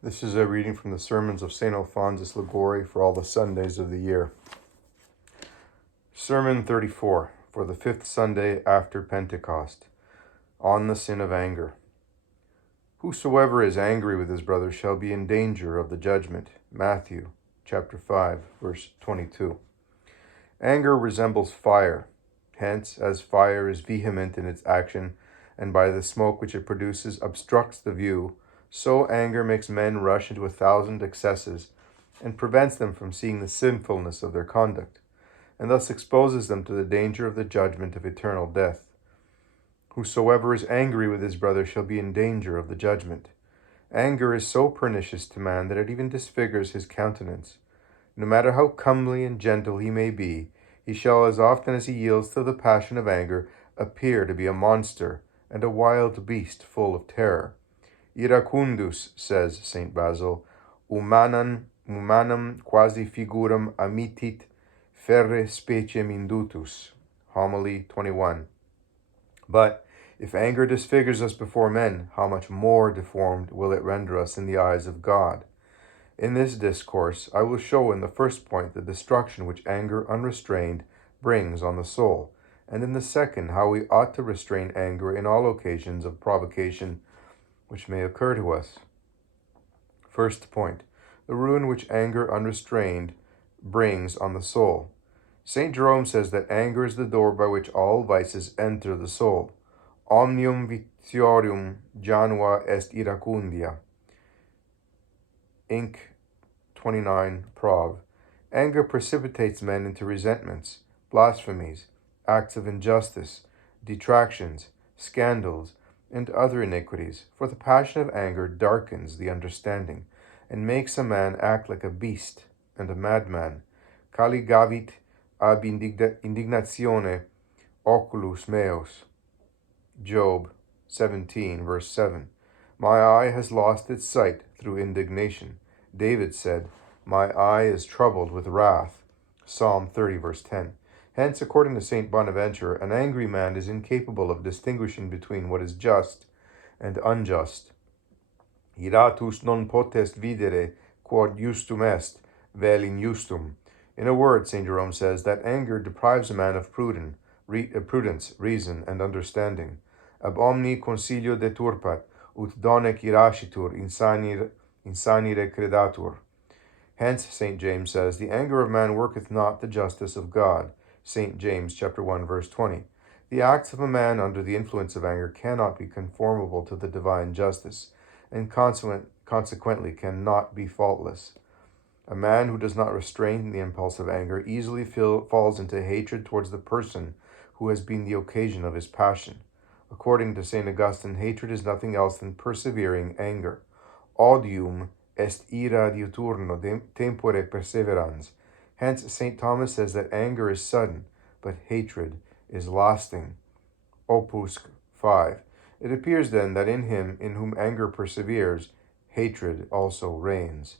This is a reading from the sermons of St. Alphonsus Liguori for all the Sundays of the year. Sermon 34, for the fifth Sunday after Pentecost, on the sin of anger. Whosoever is angry with his brother shall be in danger of the judgment. Matthew chapter 5, verse 22. Anger resembles fire. Hence, as fire is vehement in its action, and by the smoke which it produces obstructs the view, so anger makes men rush into 1,000 excesses and prevents them from seeing the sinfulness of their conduct, and thus exposes them to the danger of the judgment of eternal death. Whosoever is angry with his brother shall be in danger of the judgment. Anger is so pernicious to man that it even disfigures his countenance. No matter how comely and gentle he may be, he shall, as often as he yields to the passion of anger, appear to be a monster and a wild beast full of terror. Iracundus, says St. Basil, humanum quasi figuram amitit ferre speciem indutus. Homily 21. But if anger disfigures us before men, how much more deformed will it render us in the eyes of God? In this discourse, I will show in the first point the destruction which anger unrestrained brings on the soul, and in the second how we ought to restrain anger in all occasions of provocation which may occur to us. First point, the ruin which anger unrestrained brings on the soul. St. Jerome says that anger is the door by which all vices enter the soul. Omnium vitiorium janua est iracundia. Inc. 29 Prov. Anger precipitates men into resentments, blasphemies, acts of injustice, detractions, scandals, and other iniquities, for the passion of anger darkens the understanding, and makes a man act like a beast and a madman. Caligavit ab indignatione oculus meus. Job 17, verse 7. My eye has lost its sight through indignation. David said, my eye is troubled with wrath. Psalm 30, verse 10. Hence, according to St. Bonaventure, an angry man is incapable of distinguishing between what is just and unjust. Iratus non potest videre quod justum est, vel injustum. In a word, St. Jerome says, that anger deprives a man of prudence, reason, and understanding. Ab omni consilio deturpat, ut donec irascitur, insanire credatur. Hence, St. James says, the anger of man worketh not the justice of God. St. James chapter 1, verse 20. The acts of a man under the influence of anger cannot be conformable to the divine justice, and consequently cannot be faultless. A man who does not restrain the impulse of anger easily falls into hatred towards the person who has been the occasion of his passion. According to St. Augustine, hatred is nothing else than persevering anger. Odium est ira diuturno tempore perseverans. Hence, St. Thomas says that anger is sudden, but hatred is lasting. Opus 5. It appears then that in him in whom anger perseveres, hatred also reigns.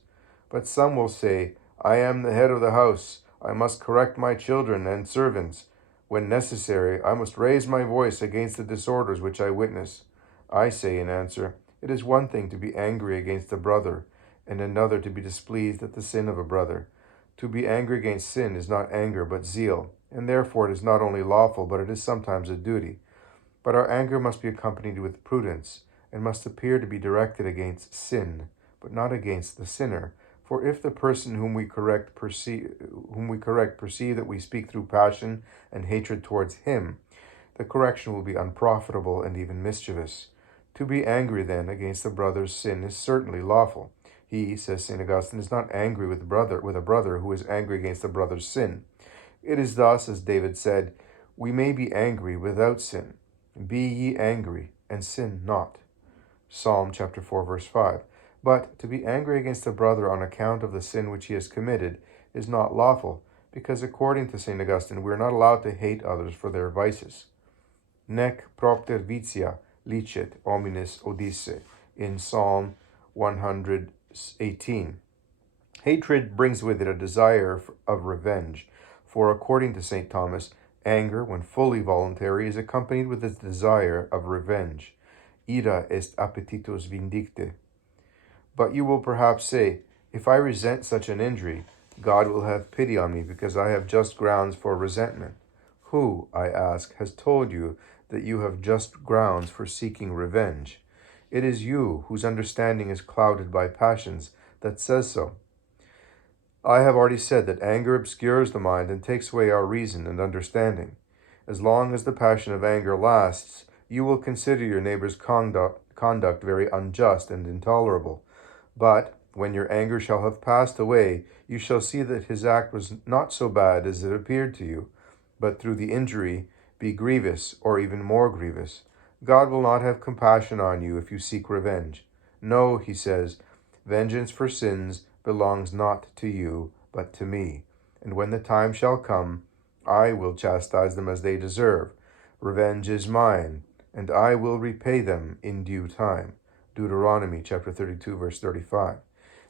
But some will say, I am the head of the house, I must correct my children and servants. When necessary, I must raise my voice against the disorders which I witness. I say in answer, it is one thing to be angry against a brother, and another to be displeased at the sin of a brother. To be angry against sin is not anger but zeal, and therefore it is not only lawful, but it is sometimes a duty. But our anger must be accompanied with prudence, and must appear to be directed against sin, but not against the sinner. For if the person whom we correct perceive that we speak through passion and hatred towards him, the correction will be unprofitable and even mischievous. To be angry, then, against a brother's sin is certainly lawful. He, says St. Augustine, is not angry with a brother who is angry against a brother's sin. It is thus, as David said, we may be angry without sin. Be ye angry, and sin not. Psalm chapter 4, verse 5. But to be angry against a brother on account of the sin which he has committed is not lawful, because according to St. Augustine, we are not allowed to hate others for their vices. Nec propter vitia licet homines odisse, in Psalm 118. Hatred brings with it a desire of revenge, for according to St. Thomas, anger, when fully voluntary, is accompanied with a desire of revenge. Ira est appetitus vindicte. But you will perhaps say, if I resent such an injury, God will have pity on me because I have just grounds for resentment. Who, I ask, has told you that you have just grounds for seeking revenge? It is you, whose understanding is clouded by passions, that says so. I have already said that anger obscures the mind and takes away our reason and understanding. As long as the passion of anger lasts, you will consider your neighbor's conduct very unjust and intolerable. But when your anger shall have passed away, you shall see that his act was not so bad as it appeared to you, but through the injury be grievous, or even more grievous. God will not have compassion on you if you seek revenge. No, he says, vengeance for sins belongs not to you, but to me. And when the time shall come, I will chastise them as they deserve. Revenge is mine, and I will repay them in due time. Deuteronomy chapter 32, verse 35.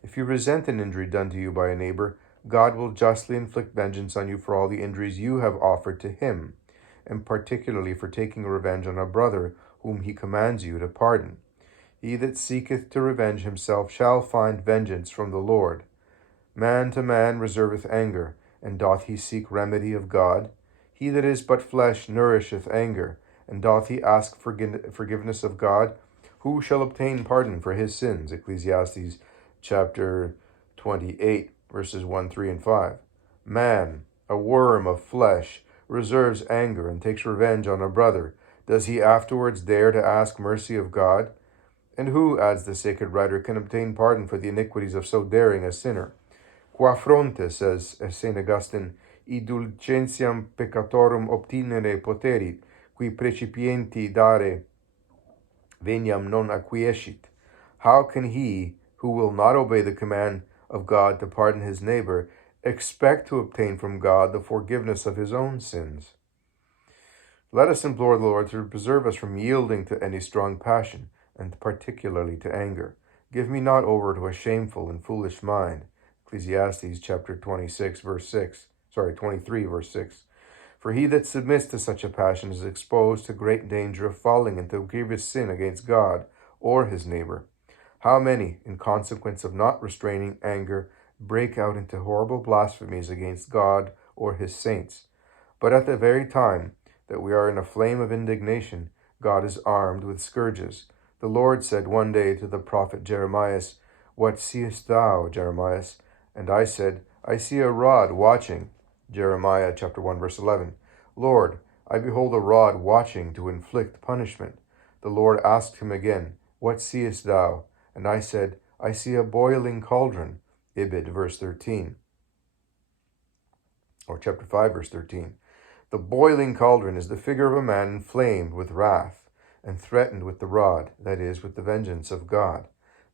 If you resent an injury done to you by a neighbor, God will justly inflict vengeance on you for all the injuries you have offered to him, and particularly for taking revenge on a brother whom he commands you to pardon. He that seeketh to revenge himself shall find vengeance from the Lord. Man to man reserveth anger, and doth he seek remedy of God? He that is but flesh nourisheth anger, and doth he ask forgiveness of God? Who shall obtain pardon for his sins? Ecclesiastes chapter 28, verses 1, 3, and 5. Man, a worm of flesh, reserves anger and takes revenge on a brother. Does he afterwards dare to ask mercy of God? And who, adds the sacred writer, can obtain pardon for the iniquities of so daring a sinner? Qua fronte, says St. Augustine, I dulcentiam peccatorum obtinere poterit, qui precipienti dare veniam non acquiescit. How can he, who will not obey the command of God to pardon his neighbor, expect to obtain from God the forgiveness of his own sins? Let us implore the Lord to preserve us from yielding to any strong passion, and particularly to anger. Give me not over to a shameful and foolish mind. Ecclesiastes chapter 26, verse 6. 23, verse 6. For he that submits to such a passion is exposed to great danger of falling into grievous sin against God or his neighbor. How many, in consequence of not restraining anger, break out into horrible blasphemies against God or his saints? But at the very time that we are in a flame of indignation, God is armed with scourges. The Lord said one day to the prophet Jeremiah, What seest thou, Jeremiah? And I said, I see a rod watching. Jeremiah chapter 1, verse 11. Lord, I behold a rod watching to inflict punishment. The Lord asked him again, What seest thou? And I said, I see a boiling cauldron. Ibid, verse 13. Or chapter 5, verse 13. The boiling cauldron is the figure of a man inflamed with wrath, and threatened with the rod, that is, with the vengeance of God.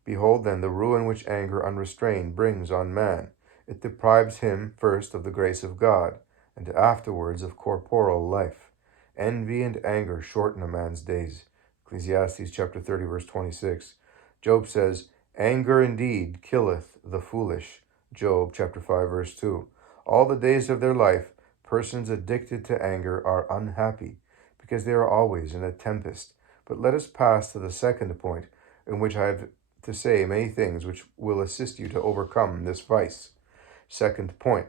Behold then the ruin which anger unrestrained brings on man. It deprives him first of the grace of God, and afterwards of corporal life. Envy and anger shorten a man's days. Ecclesiastes chapter 30, verse 26. Job says, Anger indeed killeth the foolish. Job chapter 5, verse 2. All the days of their life, persons addicted to anger are unhappy, because they are always in a tempest. But let us pass to the second point, in which I have to say many things which will assist you to overcome this vice. Second point,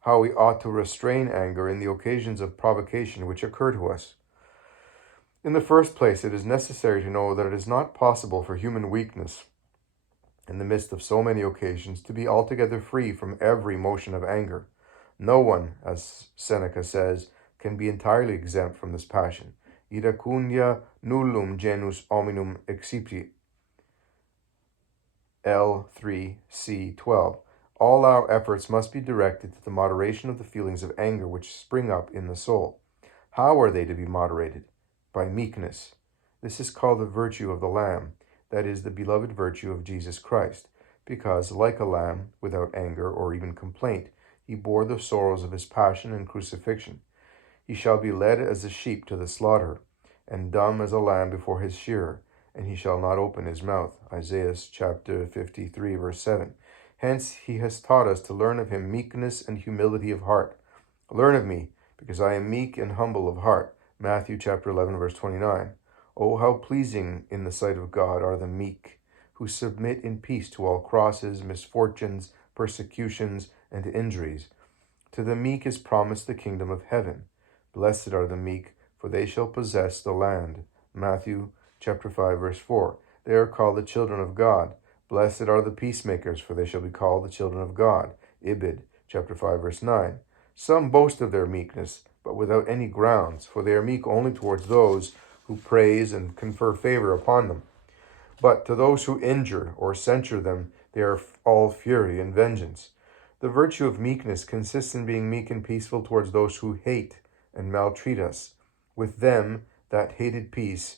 how we ought to restrain anger in the occasions of provocation which occur to us. In the first place, it is necessary to know that it is not possible for human weakness, in the midst of so many occasions, to be altogether free from every motion of anger. No one, as Seneca says, can be entirely exempt from this passion. Iracundia nullum genus hominum excipit. L. 3, C. 12. All our efforts must be directed to the moderation of the feelings of anger which spring up in the soul. How are they to be moderated? By meekness. This is called the virtue of the Lamb, that is, the beloved virtue of Jesus Christ, because, like a lamb, without anger or even complaint, he bore the sorrows of his passion and crucifixion. He shall be led as a sheep to the slaughter, and dumb as a lamb before his shearer, and he shall not open his mouth. Isaiah chapter 53, verse 7. Hence he has taught us to learn of him meekness and humility of heart. Learn of me, because I am meek and humble of heart. Matthew chapter 11, verse 29. Oh, how pleasing in the sight of God are the meek, who submit in peace to all crosses, misfortunes, persecutions, and injuries. To the meek is promised the kingdom of heaven. Blessed are the meek, for they shall possess the land. Matthew chapter 5, verse 4. They are called the children of God. Blessed are the peacemakers, for they shall be called the children of God. Ibid chapter 5, verse 9. Some boast of their meekness, but without any grounds, for they are meek only towards those who praise and confer favor upon them. But to those who injure or censure them, they are all fury and vengeance. The virtue of meekness consists in being meek and peaceful towards those who hate and maltreat us. With them that hated peace,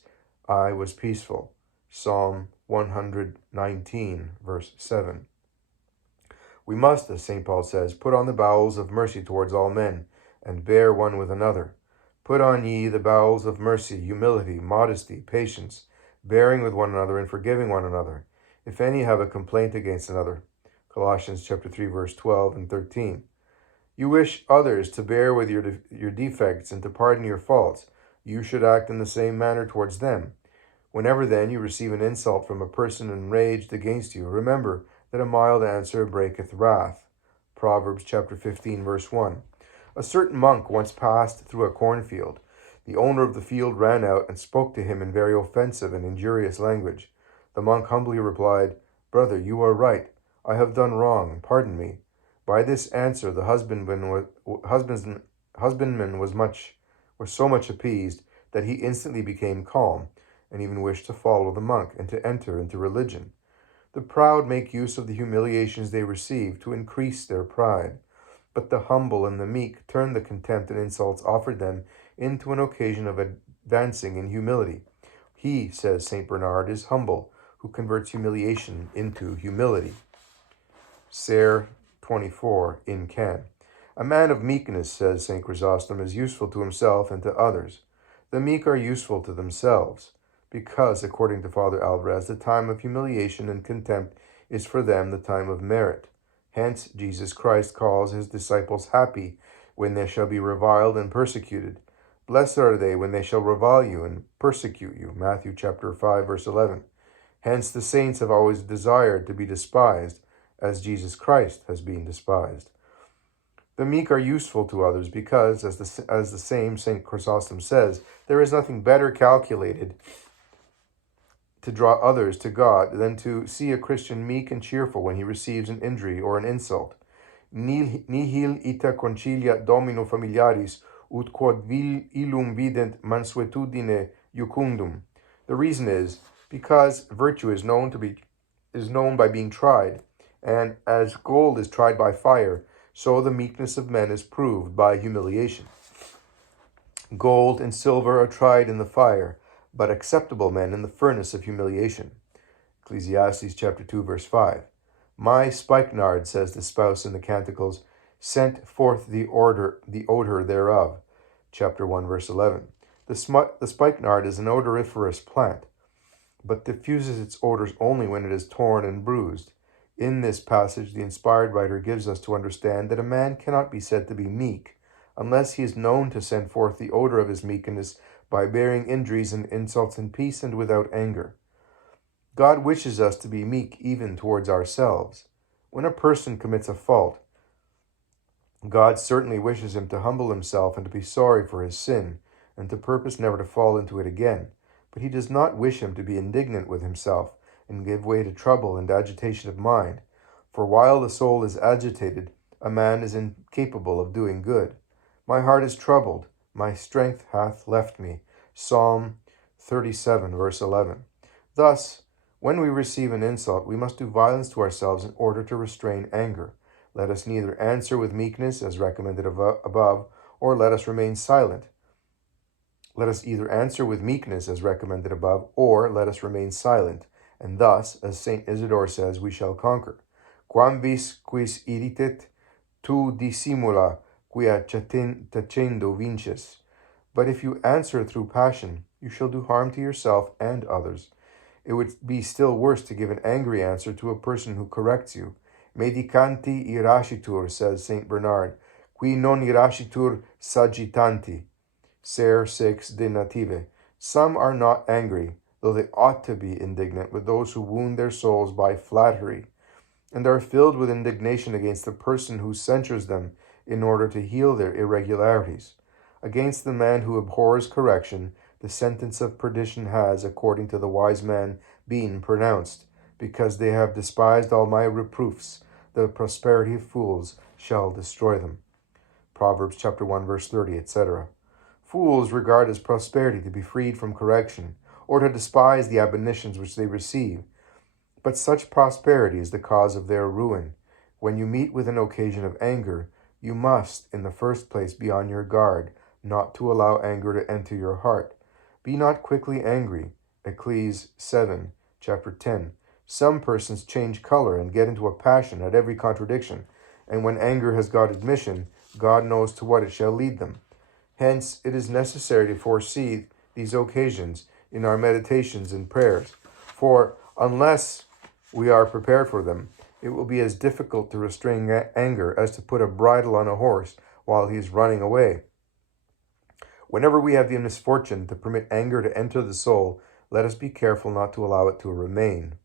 I was peaceful. Psalm 119, verse 7. We must, as St. Paul says, put on the bowels of mercy towards all men, and bear one with another. Put on ye the bowels of mercy, humility, modesty, patience, bearing with one another and forgiving one another, if any have a complaint against another. Colossians chapter 3, verse 12 and 13. You wish others to bear with your defects and to pardon your faults. You should act in the same manner towards them. Whenever then you receive an insult from a person enraged against you, remember that a mild answer breaketh wrath. Proverbs chapter 15, verse 1. A certain monk once passed through a cornfield. The owner of the field ran out and spoke to him in very offensive and injurious language. The monk humbly replied, Brother, you are right. I have done wrong. Pardon me. By this answer the husbandman was so much appeased that he instantly became calm, and even wished to follow the monk and to enter into religion. The proud make use of the humiliations they receive to increase their pride, but the humble and the meek turn the contempt and insults offered them into an occasion of advancing in humility. He, says St. Bernard, is humble, who converts humiliation into humility. Ser 24 in Can. A man of meekness, says St. Chrysostom, is useful to himself and to others. The meek are useful to themselves, because, according to Father Alvarez, the time of humiliation and contempt is for them the time of merit. Hence, Jesus Christ calls his disciples happy when they shall be reviled and persecuted. Blessed are they when they shall revile you and persecute you. Matthew chapter 5, verse 11. Hence, the saints have always desired to be despised, as Jesus Christ has been despised. The meek are useful to others because, as the same St. Chrysostom says, there is nothing better calculated to draw others to God than to see a Christian meek and cheerful when he receives an injury or an insult. Nihil ita concilia domino familiaris ut quod illum vident mansuetudine jucundum. The reason is because virtue is known by being tried, and as gold is tried by fire, so the meekness of men is proved by humiliation. Gold and silver are tried in the fire, but acceptable men in the furnace of humiliation. Ecclesiastes chapter 2, verse 5. My spikenard, says the spouse in the Canticles, sent forth the odor thereof. Chapter 1, verse 11. The spikenard is an odoriferous plant, but diffuses its odors only when it is torn and bruised. In this passage, the inspired writer gives us to understand that a man cannot be said to be meek unless he is known to send forth the odor of his meekness by bearing injuries and insults in peace and without anger. God wishes us to be meek even towards ourselves. When a person commits a fault, God certainly wishes him to humble himself and to be sorry for his sin, and to purpose never to fall into it again. But he does not wish him to be indignant with himself and give way to trouble and agitation of mind. For while the soul is agitated, a man is incapable of doing good. My heart is troubled, my strength hath left me. Psalm 37, verse 11. Thus, when we receive an insult, we must do violence to ourselves in order to restrain anger. Let us neither answer with meekness, as recommended above, or let us remain silent. Let us either answer with meekness, as recommended above, or let us remain silent, and thus, as St. Isidore says, we shall conquer. Quam vis quis iritet, tu dissimula, quia tacendo vinces. But if you answer through passion, you shall do harm to yourself and others. It would be still worse to give an angry answer to a person who corrects you. Medicanti irascitur, says St. Bernard, qui non irascitur sagittanti. Ser 6 de native. Some are not angry, though they ought to be indignant with those who wound their souls by flattery, and are filled with indignation against the person who censures them in order to heal their irregularities. Against the man who abhors correction, the sentence of perdition has, according to the wise man, been pronounced, because they have despised all my reproofs. The prosperity of fools shall destroy them. Proverbs chapter 1, verse 30, etc. Fools regard as prosperity to be freed from correction, or to despise the admonitions which they receive. But such prosperity is the cause of their ruin. When you meet with an occasion of anger, you must, in the first place, be on your guard, not to allow anger to enter your heart. Be not quickly angry. Ecclesiastes 7, chapter 10. Some persons change color and get into a passion at every contradiction, and when anger has got admission, God knows to what it shall lead them. Hence, it is necessary to foresee these occasions in our meditations and prayers, for unless we are prepared for them, it will be as difficult to restrain anger as to put a bridle on a horse while he is running away. Whenever we have the misfortune to permit anger to enter the soul, let us be careful not to allow it to remain.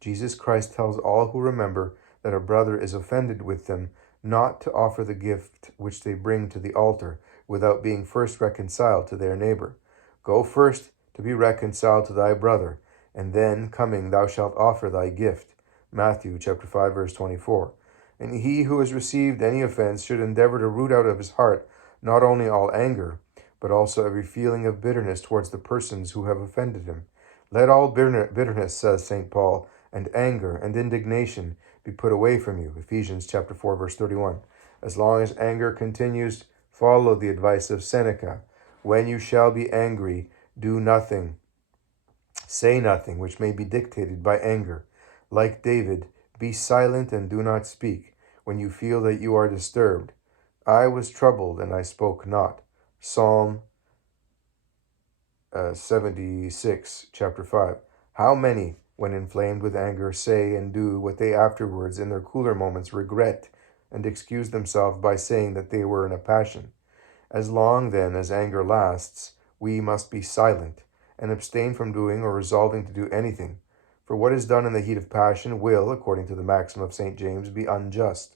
Jesus Christ tells all who remember that a brother is offended with them not to offer the gift which they bring to the altar without being first reconciled to their neighbor. Go first to be reconciled to thy brother, and then, coming, thou shalt offer thy gift. Matthew chapter 5, verse 24. And he who has received any offense should endeavor to root out of his heart not only all anger, but also every feeling of bitterness towards the persons who have offended him. Let all bitterness, says St. Paul, and anger and indignation be put away from you. Ephesians chapter 4, verse 31. As long as anger continues, follow the advice of Seneca. When you shall be angry, do nothing. Say nothing which may be dictated by anger. Like David, be silent and do not speak when you feel that you are disturbed. I was troubled and I spoke not. Psalm 76, chapter 5. How many, when inflamed with anger, say and do what they afterwards in their cooler moments regret, and excuse themselves by saying that they were in a passion. As long, then, as anger lasts, we must be silent, and abstain from doing or resolving to do anything. For what is done in the heat of passion will, according to the maxim of St. James, be unjust.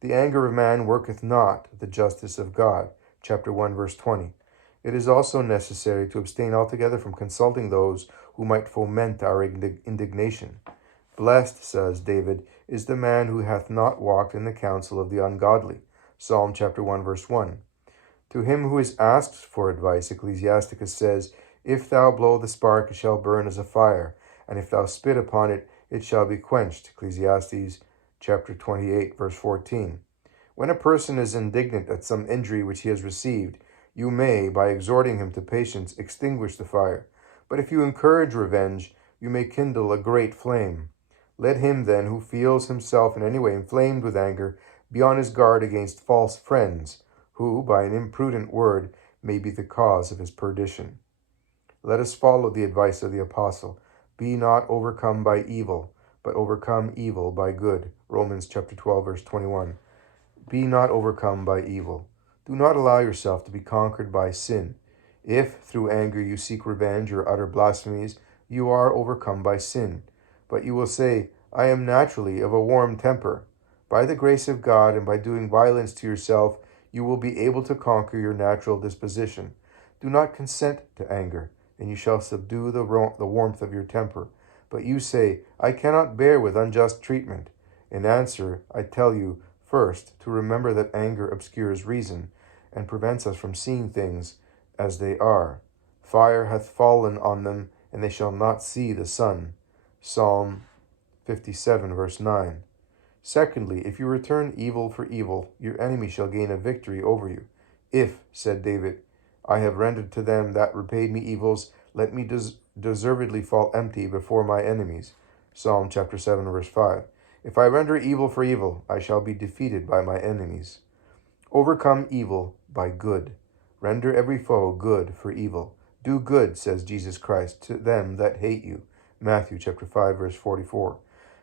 The anger of man worketh not the justice of God. Chapter 1, verse 20. It is also necessary to abstain altogether from consulting those who might foment our indignation. Blessed, says David, is the man who hath not walked in the counsel of the ungodly. Psalm chapter 1, verse 1. To him who is asked for advice, Ecclesiasticus says, If thou blow the spark, it shall burn as a fire, and if thou spit upon it, it shall be quenched. Ecclesiastes chapter 28, verse 14. When a person is indignant at some injury which he has received, you may, by exhorting him to patience, extinguish the fire. But if you encourage revenge, you may kindle a great flame. Let him, then, who feels himself in any way inflamed with anger, be on his guard against false friends, who, by an imprudent word, may be the cause of his perdition. Let us follow the advice of the Apostle. Be not overcome by evil, but overcome evil by good. Romans chapter 12, verse 21. Be not overcome by evil. Do not allow yourself to be conquered by sin. If, through anger, you seek revenge or utter blasphemies, you are overcome by sin. But you will say, I am naturally of a warm temper. By the grace of God and by doing violence to yourself, you will be able to conquer your natural disposition. Do not consent to anger, and you shall subdue the warmth of your temper. But you say, I cannot bear with unjust treatment. In answer, I tell you, first, to remember that anger obscures reason, and prevents us from seeing things as they are. Fire hath fallen on them, and they shall not see the sun. Psalm 57, verse 9. Secondly, if you return evil for evil, your enemy shall gain a victory over you. If, said David, I have rendered to them that repaid me evils, let me deservedly fall empty before my enemies. Psalm chapter 7, verse 5. If I render evil for evil, I shall be defeated by my enemies. Overcome evil by good. Render every foe good for evil. Do good, says Jesus Christ, to them that hate you. Matthew chapter 5, verse 44.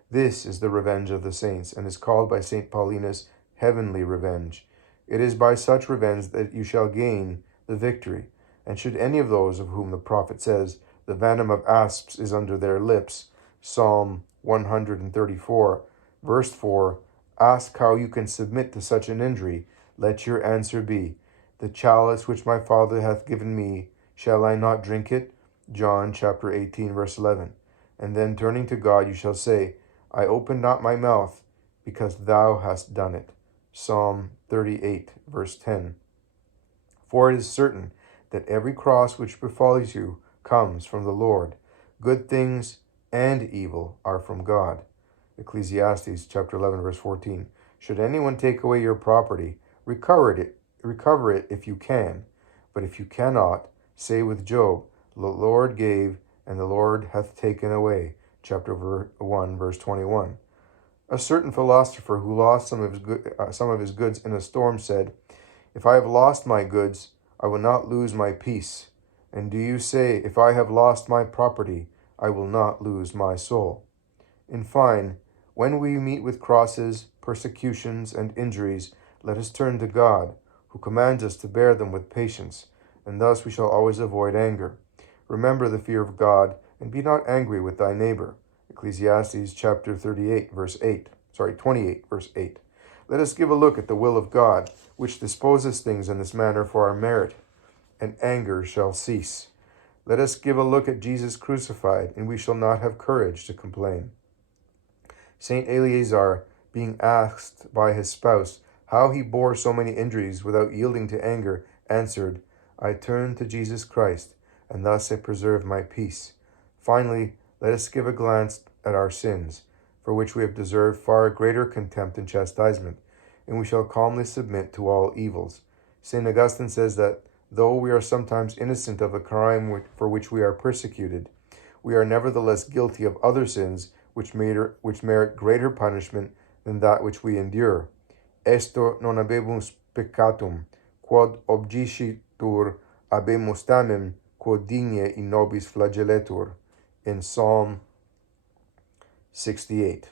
This is the revenge of the saints, and is called by St. Paulinus heavenly revenge. It is by such revenge that you shall gain the victory. And should any of those of whom the prophet says, The venom of asps is under their lips. Psalm 134, verse 4. Ask how you can submit to such an injury. Let your answer be, the chalice which my Father hath given me, shall I not drink it? John chapter 18, verse 11. And then turning to God, you shall say, I opened not my mouth, because thou hast done it. Psalm 38, verse 10. For it is certain that every cross which befalls you comes from the Lord. Good things and evil are from God. Ecclesiastes chapter 11, verse 14. Should anyone take away your property, recover it if you can. But if you cannot, say with Job, the Lord gave, and the Lord hath taken away. Chapter 1, verse 21. A certain philosopher who lost some of his goods in a storm said, If I have lost my goods, I will not lose my peace. And do you say, If I have lost my property, I will not lose my soul? In fine, when we meet with crosses, persecutions, and injuries, let us turn to God, who commands us to bear them with patience, and thus we shall always avoid anger. Remember the fear of God, and be not angry with thy neighbor. Ecclesiastes chapter 28, verse 28, verse 8. Let us give a look at the will of God, which disposes things in this manner for our merit, and anger shall cease. Let us give a look at Jesus crucified, and we shall not have courage to complain. Saint Eleazar, being asked by his spouse how he bore so many injuries without yielding to anger, answered, I turned to Jesus Christ, and thus I preserved my peace. Finally, let us give a glance at our sins, for which we have deserved far greater contempt and chastisement, and we shall calmly submit to all evils. St. Augustine says that though we are sometimes innocent of a crime for which we are persecuted, we are nevertheless guilty of other sins which merit greater punishment than that which we endure. Esto non habemus peccatum, quod obgiscitur habemus tamen, quod digne in nobis flagelletur. In Psalm 68.